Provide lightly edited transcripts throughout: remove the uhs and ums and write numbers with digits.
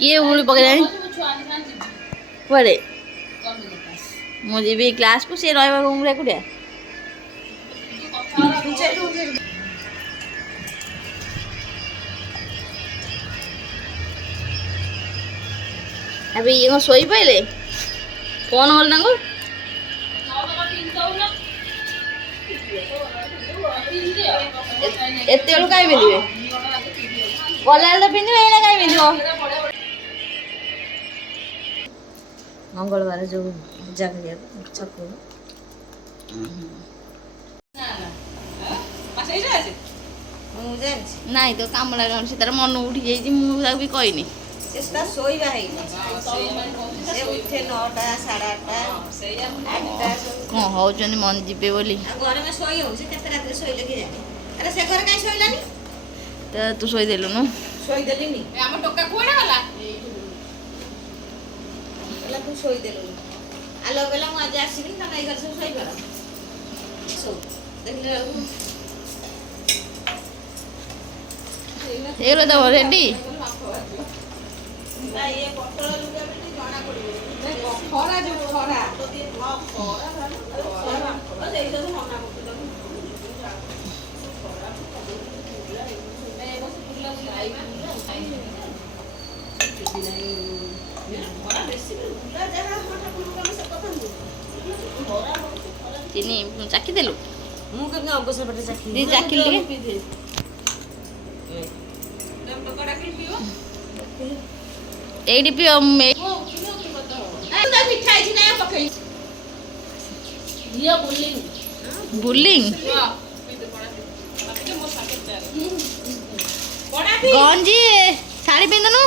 କିଏ ଉଳି ପକେଇଲାଣି କୁଆଡ଼େ ମୁଁ ଯିବି କ୍ଲାସ୍କୁ ସିଏ ରହିବ ରୁମ୍ରେ ଏକୁଟିଆ। ଏବେ ଇଏ କ'ଣ ଶୋଇପଇଲେ? କ'ଣ ହଲ ତାଙ୍କୁ? ଏତେବେଳୁ କାହିଁ ପିନ୍ଧିବେ? ଗଲାବେଳେ ତ ପିନ୍ଧିବେ, ଏଇନା କାହିଁ ପିନ୍ଧିବ? ମଙ୍ଗଳବାର ଯୋଉ ପୂଜା କରିବାକୁ ଛକକୁ ନାଇଁ ତ କାମୁଡ଼ା ସେ ତାର ମନ ଉଠି ଯାଇଛି, ମୁଁ ତାକୁ ବି କହିନି। ଶୋଇବା ହେଇନି ଉଠେ 9ଟା 8:30 8ଟା କ'ଣ ହଉଛନ୍ତି ମନ ଯିବେ ବୋଲି। ଘରେ ଶୋଇ ହଉ ସେ କେତେ ରାତିରେ ଶୋଇଲେ କି ଜାଣି। ଆରେ ସେ ଘରେ କାହିଁ ଶୋଇଲାନି? ତ ତୁ ଶୋଇଦେଲୁନୁ? ଶୋଇଦେଲିନି। ଆମ ଟୋକା କୁଆଡ଼େ ଗଲା? ତୁ ଶୋଇଦେଲୁନି। ଆଲୋ କହିଲା ମୁଁ ଆଜି ଆସିବିନି, ତମେ ଏଇ ଘରେ ସବୁ ଶୋଇପଡ଼। ଦେଖିଲେ ହେଇଗଲା ତ ରେଡି। ଖରା ଯୋଉ ଖରା ଚିନି ଚାଖିଦେଲୁ? ମୁଁ କେମିତି ଅବସର ପଟେ ଚାଖିଲି ଚାଖିଲି ଟିକେ। ଏଇଠି ପିଅ। ବୁଲିଂ ଗଞ୍ଜି ଶାଢ଼ୀ ପିନ୍ଧୁନୁ?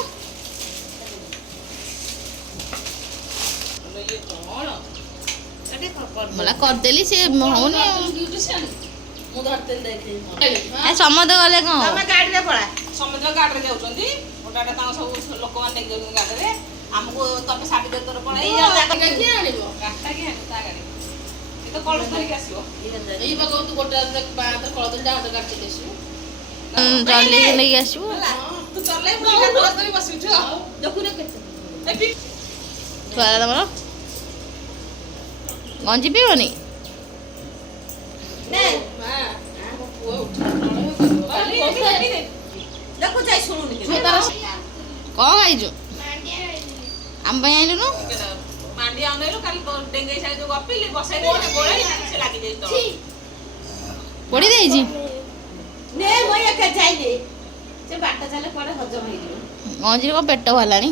मला କରିଦେଲି ସେ ହଉନି ଆଉ। ସମସ୍ତେ ଗଲେ କ'ଣ? ଗାଡ଼ିରେ ପଳା। ସମସ୍ତେ ଗାଡ଼ିରେ ଯାଉଛନ୍ତି, ଗୋଟାଟା ତାଙ୍କ ସବୁ ଲୋକମାନେ ନେଇକି ଯାଉଛନ୍ତି ଗାଡ଼ିରେ। ଆମକୁ ତମେ ଶାଢ଼ୀ ଦେଇ ତୋର ପଳେଇ କିଏ ଆଣିବ? ଗାଡ଼ିଟା କିଏ ଆଣିବ ତା ଗାଡ଼ି? ସେ ତ କଳସ ଧରିକି ଆସିବ। ଏଇ ପାଖକୁ ତୁ ଗୋଟେ କଳସ ଧରି ଯାହା ଗାଡ଼ି ଚଲେଇ ଆସିବୁ, ଚଲେଇକି ନେଇକି ଆସିବୁ। ତୁ ଚଲେଇ କଳସ ଧରି ବସିଛୁ। ଦେଖୁନ କେତେ ତମର ଗଞ୍ଜି ପିଇବନି? କ'ଣ ଖାଇଛୁ? ଆମ ପାଇଁ ଆଣିଲୁନୁ? ମାଣ୍ଡିଆ ଅନେଇଲୁ କାଲି ଡେଙ୍ଗେଇ ସାହି ଯୋଉ ଗପିଲି ବସାଇ ଦେଇ ଗୋଳେଇ ସେ ଲାଗିଯାଇଛି ପୋଡ଼ି ଦେଇଛି। ଗଞ୍ଜିରେ କ'ଣ ପେଟ ବାହାରିଲାଣି?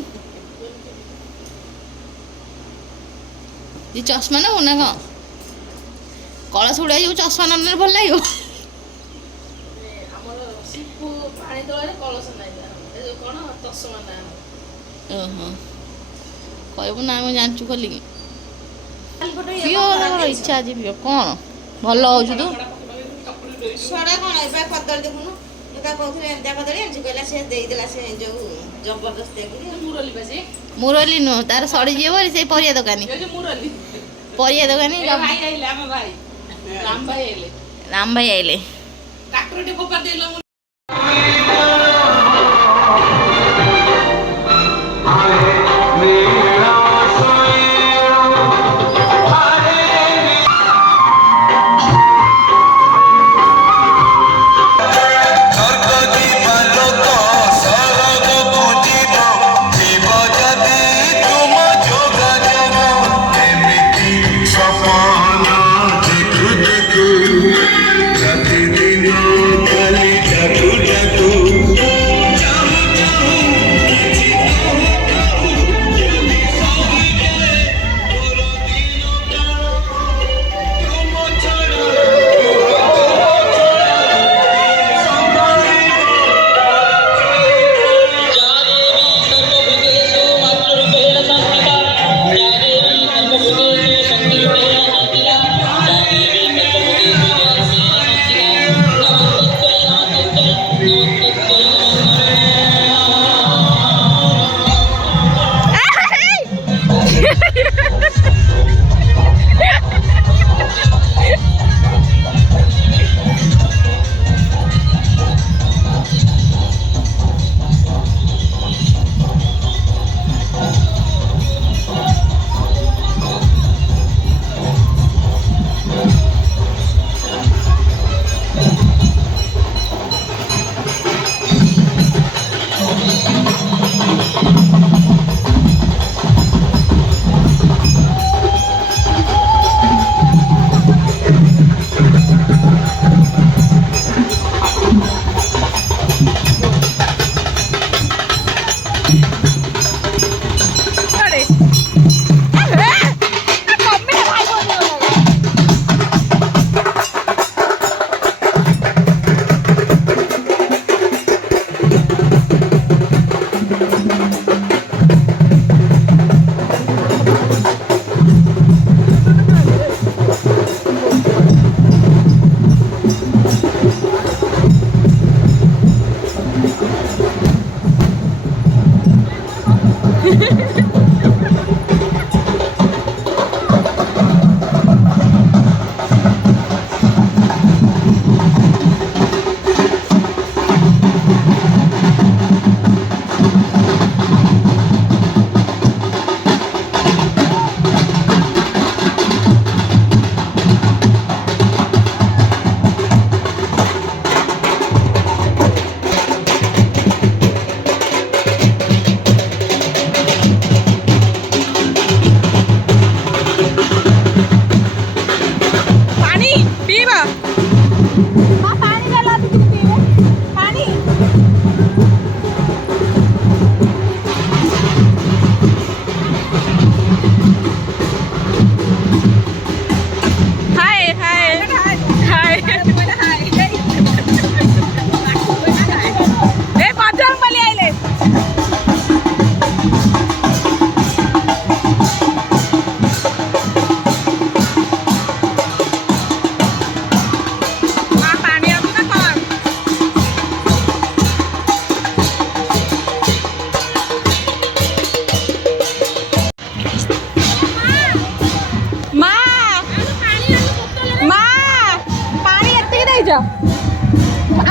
ଚଷମା ନେବୁ ନା କ'ଣ? କଳସ ଉଡ଼ା ଯୋଉ ଚଷମା ନେଲେ ଭଲ ଲାଗିବ। ଆମର ଶିପୁ ପାଣି ତଳରେ କଳସ ନାହିଁ, କ'ଣ ଚଷମା ନାହିଁ। ଓହୋ କହିବୁ ନା ଆମେ ଜାଣିଛୁ ଖୋଲିକି ପିଅ। ଇଚ୍ଛା ଅଛି ପିଅ। କ'ଣ ଭଲ ହଉଛୁ ତୁ? ସଡ଼ା କ'ଣ ଏବେ କଦଳୀ ଦେଖୁନୁ, ମୁଁ ତାକୁ କହୁଥିଲି ଏମିତିଆ କଦଳୀ ଆଣିଛୁ, କହିଲା ସେ ଦେଇଦେଲା ସେ ଯୋଉ ଜବରଦସ୍ତି ମୁରଲି ବା ସେ ମୁରଲି ନୁହଁ, ତାର ସଡ଼ିଯିବ ବୋଲି ସେଇ ପରିବା ଦୋକାନୀ ପରିବା ଦୋକାନୀ ଭାଇ ଆଇଲେ, ଆମ ଭାଇ ରାମ ଭାଇ ଆଇଲେ। ରାମ ଭାଇ ଆଇଲେ। ଟ୍ରାକ୍ଟରଟେ ଫୋପାଡ଼ି ଦେଲ।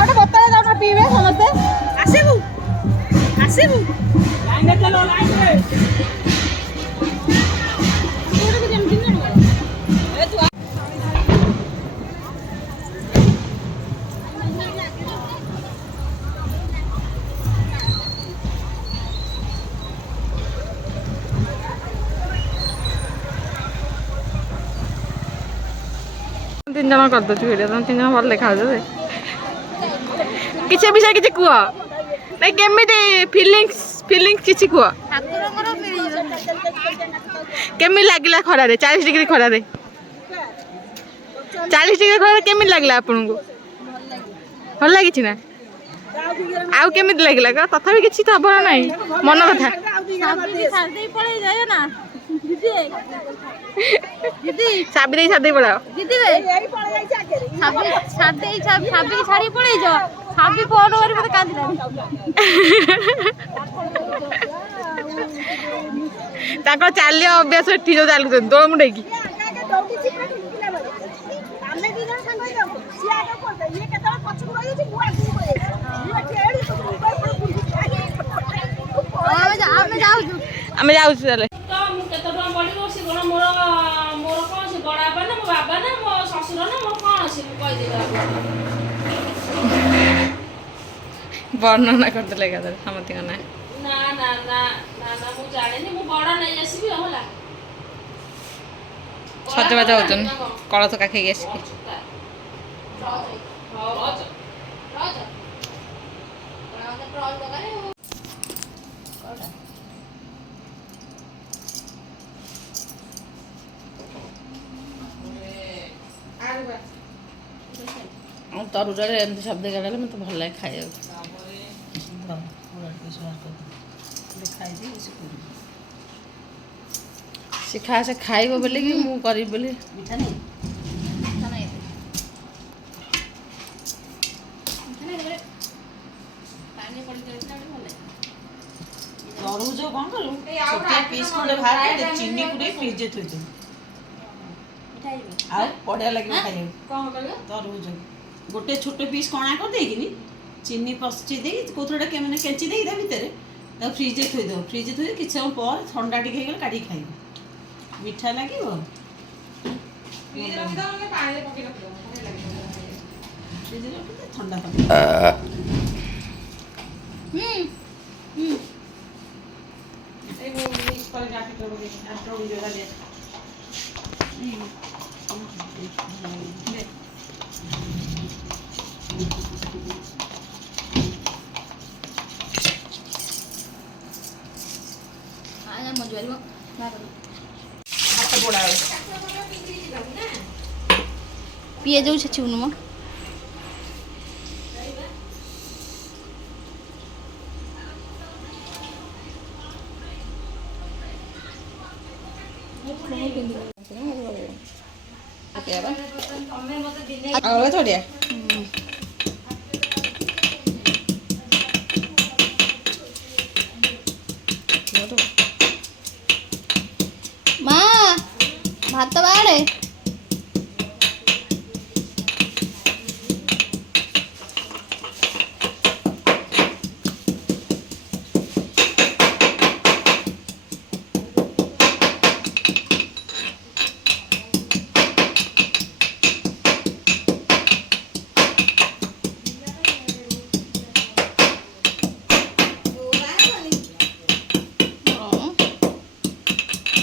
ଗୋଟେ ବୋତଲ ଯାଉନା ପିଇବେ ସମସ୍ତେ ଆସିବୁ ଆସିବୁ ଲାଇନରେ ଚାଲ ଲାଇନରେ 3 ଜଣ କରିଦେଉଛୁ ଭିଡ଼ିଓ ତୁମେ 3 ଜଣ ଭଲ ଦେଖାଯାଉଛ ଯେ କିଛି ବିଷୟ କିଛି କୁହ ନାଇଁ କେମିତି ଫିଲିଙ୍ଗସ୍ କିଛି କୁହ କେମିତି ଲାଗିଲା ଖରାରେ 40 ଡିଗ୍ରୀ ଖରାରେ 40 ଡିଗ୍ରୀ ଖରାରେ କେମିତି ଲାଗିଲା ଆପଣଙ୍କୁ ଭଲ ଲାଗିଛି ନା ଆଉ କେମିତି ଲାଗିଲା ତଥାପି କିଛି ତ ହବାର ନାହିଁ ମନ କଥା ସାବି ଦେଇ ପଳାଅ ତାଙ୍କର ଚାଲିବା ଅଭ୍ୟାସ ଏଠି ଯୋଉ ଚାଲୁଛନ୍ତି ଦୋଳ ମୁଣ୍ଡେଇକି ଆମେ ଯାଉଛୁ ତାହେଲେ ବର୍ଣ୍ଣନା କରିଦେଲେ ଏକାଥରେ ସମସ୍ତଙ୍କ ନା ସଜବାଜ ହଉଛନ୍ତି କଳସ କାଖେଇକି ଆସିକି ତରୁଜରେ ଏମିତି ଶବ୍ଦ କାଢ଼ିଲେ ମୋତେ ଭଲ ଲାଗେ ଖାଇବାକୁ ସେ ଖାଇବ ବୋଲିକି ମୁଁ କରିବି ବୋଲି ମିଠା ନାହିଁ ତରଭୁଜ କ'ଣ କଲୁ ପିସ୍ ଖଣ୍ଡେ ବାହାର କରି ଚିନି ପୁରେଇ ଫ୍ରିଜରେ ଥୋଇଦେବୁ ଆଉ ବଢ଼ିଆ ଲାଗିବ ଖାଇବାକୁ କ'ଣ କରିବ ତରଭୁଜ ଗୋଟେ ଛୋଟ ପିସ୍ କଣା କରିଦେଇକିନି ଚିନି ପଶି ଦେଇକି କୋଉଥିରେ ମାନେ କେଞ୍ଚି ଦେଇକି ତା ଭିତରେ ତାକୁ ଫ୍ରିଜରେ ଥୋଇଦେବ ଫ୍ରିଜରେ ଥୋଇ କିଛି ସମୟ ପରେ ଥଣ୍ଡା ଟିକେ ହେଇଗଲେ କାଢ଼ିକି ଖାଇବ ମିଠା ଲାଗିବ ଥଣ୍ଡା ଆଜ୍ଞା ମଜୁଆରିବ ହାତ ପୋଡ଼ା ପିଏ ଯୋଉ ଛେଚିବୁନୁ ମ ଆଉ ଥୋଡ଼ିଆ ମା ଭାତ ବାড়େ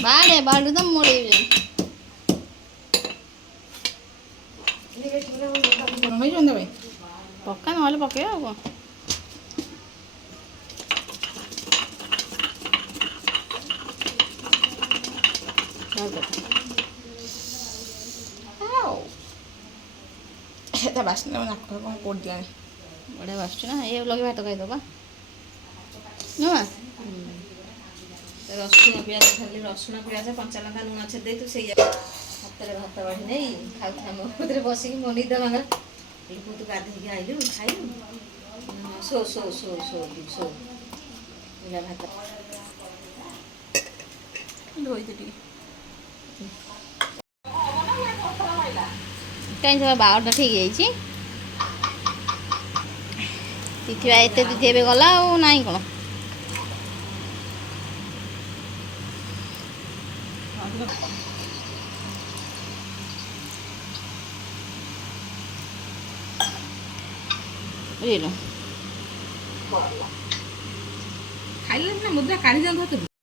ବାড়େ ବାড়ୁ ତ ମୋଡ଼େଇବି ପକା ନହେଲେ ପକେଇବା ଆଉ କ'ଣ ତା ବାସ୍ନା ନାକ କ'ଣ ପୋଡ଼ିଲାଣି। ବଢ଼ିଆ ବାସୁଛି ନା ଏ ଲଗେଇ ଭାତ ଖାଇଦେବା ନୁହଁ ରସୁଣ ପିଆଜ ଖାଲି ରସୁଣ ପିଆଜ କଞ୍ଚା ଲଙ୍କା ଲୁଣ ଛେଦେଇ ତୁ ସେଇ ହାତରେ ଭାତ ବାଢ଼ି ନେଇ ଖାଉଥା ମୋ କତିରେ ବସିକି ମୋ ନିଦ ଭାଙ୍ଗା ତୁ ଗାଧେଇକି ଆଇଲୁ ଖାଇଲୁ show show show show show ପିଲା ଭାତ ଧୋଇଦେ ଟିକେ କାହିଁ ସେ ବାରଟା ଠିକ୍ ହେଇଛି ତିଥି ଏତେ ତିଥି ଏବେ ଗଲା ଆଉ ନାହିଁ କ'ଣ ବୁଝିଲୁ ଖାଇଲେ ନା ମୁଦ୍ରା କାଢ଼ି ଦିଅନ୍ତୁ ହାତରୁ।